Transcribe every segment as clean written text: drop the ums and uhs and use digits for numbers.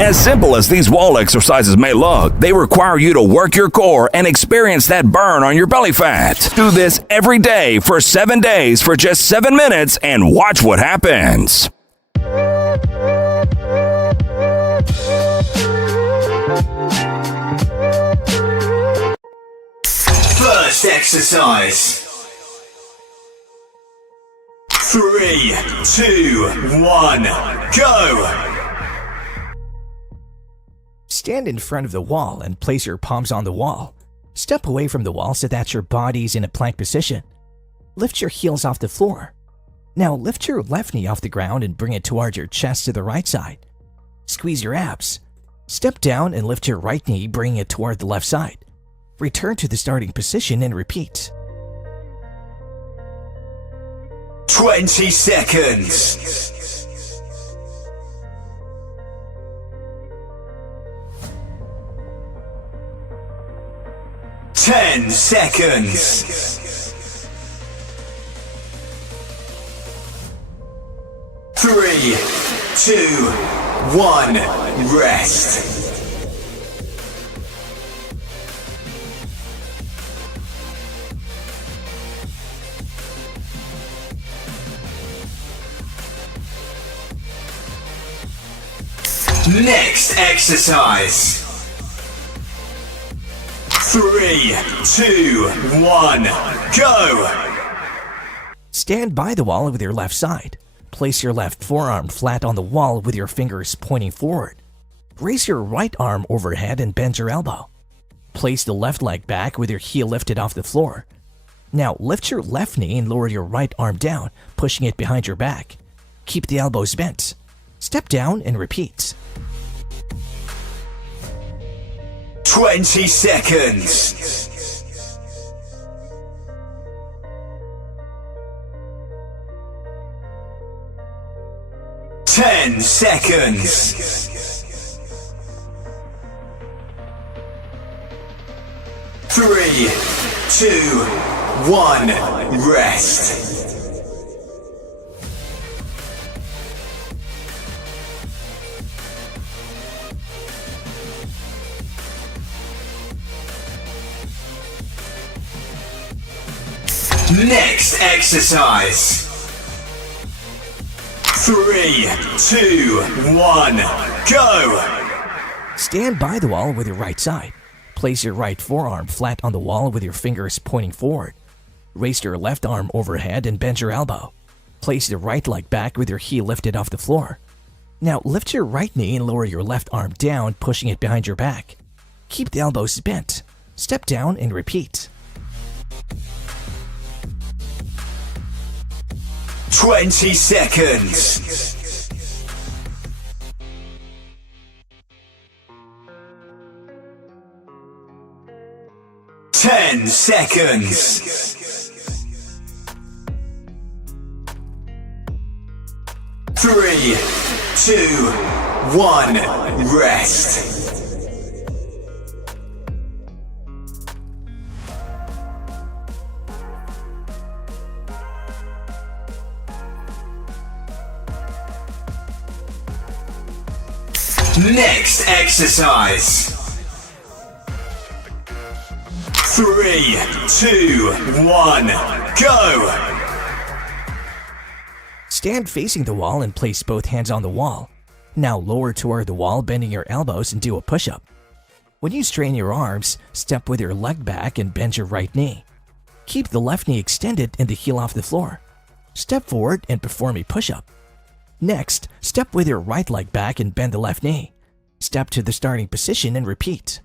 As simple as these wall exercises may look, they require you to work your core and experience that burn on your belly fat. Do this every day for 7 days for just 7 minutes and watch what happens. First exercise. 3, 2, 1, go! Stand in front of the wall and place your palms on the wall. Step away from the wall so that your body's in a plank position. Lift your heels off the floor. Now lift your left knee off the ground and bring it toward your chest to the right side. Squeeze your abs. Step down and lift your right knee, bringing it toward the left side. Return to the starting position and repeat. 20 seconds. 10 seconds. 3, 2, 1, rest. Next exercise. 3, 2, 1, go! Stand by the wall with your left side. Place your left forearm flat on the wall with your fingers pointing forward. Raise your right arm overhead and bend your elbow. Place the left leg back with your heel lifted off the floor. Now lift your left knee and lower your right arm down, pushing it behind your back. Keep the elbows bent. Step down and repeat. 20 seconds. 10 seconds. 3, 2, 1, rest. Next exercise. 3, 2, 1, go! Stand by the wall with your right side. Place your right forearm flat on the wall with your fingers pointing forward. Raise your left arm overhead and bend your elbow. Place the right leg back with your heel lifted off the floor. Now lift your right knee and lower your left arm down, pushing it behind your back. Keep the elbows bent. Step down and repeat. 20 seconds. 10 seconds. 3, 2, 1, rest. Next exercise. 3, 2, 1, go! Stand facing the wall and place both hands on the wall. Now lower toward the wall, bending your elbows and do a push-up. When you strain your arms, step with your leg back and bend your right knee. Keep the left knee extended and the heel off the floor. Step forward and perform a push-up. Next, step with your right leg back and bend the left knee. Step to the starting position and repeat.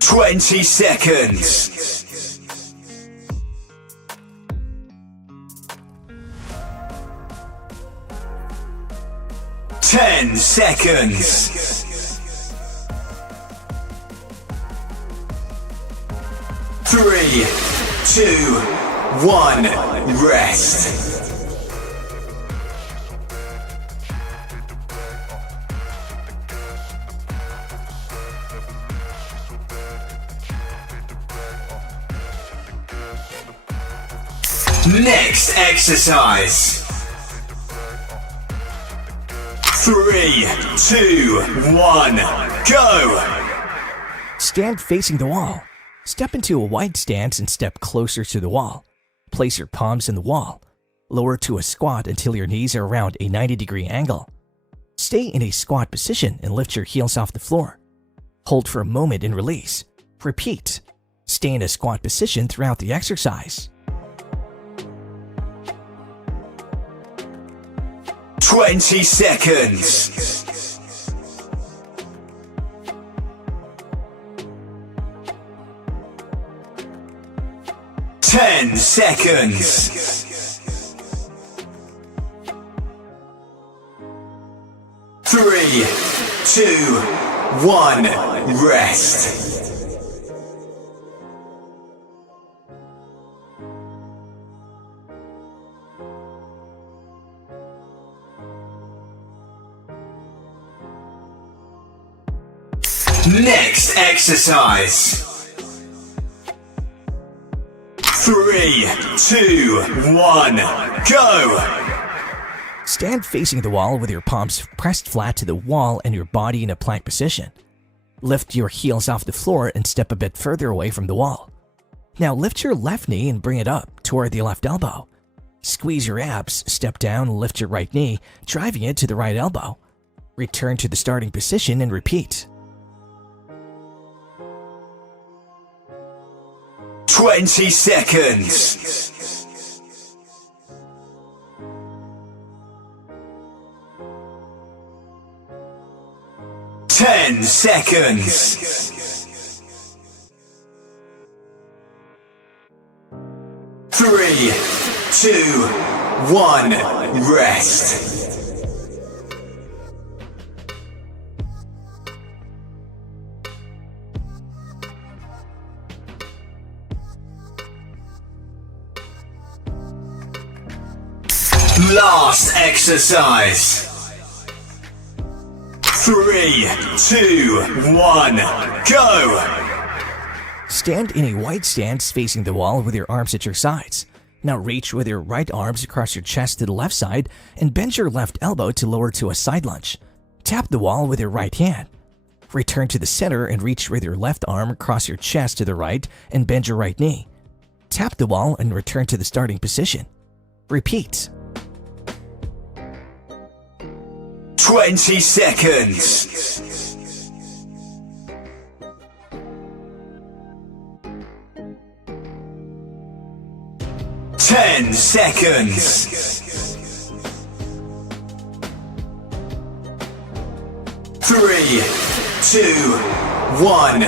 20 seconds. 10 seconds. 3, 2, 1, rest. Next exercise. 3, 2, 1, go! Stand facing the wall. Step into a wide stance and step closer to the wall. Place your palms in the wall. Lower to a squat until your knees are around a 90-degree angle. Stay in a squat position and lift your heels off the floor. Hold for a moment and release. Repeat. Stay in a squat position throughout the exercise. 20 seconds. 10 seconds. 3, 2, 1, rest. Next exercise. 3, 2, 1, go! Stand facing the wall with your palms pressed flat to the wall and your body in a plank position. Lift your heels off the floor and step a bit further away from the wall. Now lift your left knee and bring it up toward the left elbow. Squeeze your abs, step down and lift your right knee, driving it to the right elbow. Return to the starting position and repeat. 20 seconds. 10 seconds. 3, 2, 1, rest. Last exercise. 3, 2, 1, go! Stand in a wide stance facing the wall with your arms at your sides. Now reach with your right arms across your chest to the left side and bend your left elbow to lower to a side lunge. Tap the wall with your right hand. Return to the center and reach with your left arm across your chest to the right and bend your right knee. Tap the wall and return to the starting position. Repeat. 20 seconds. 10 seconds. 3, 2, 1.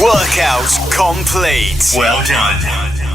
Workout complete. Well done.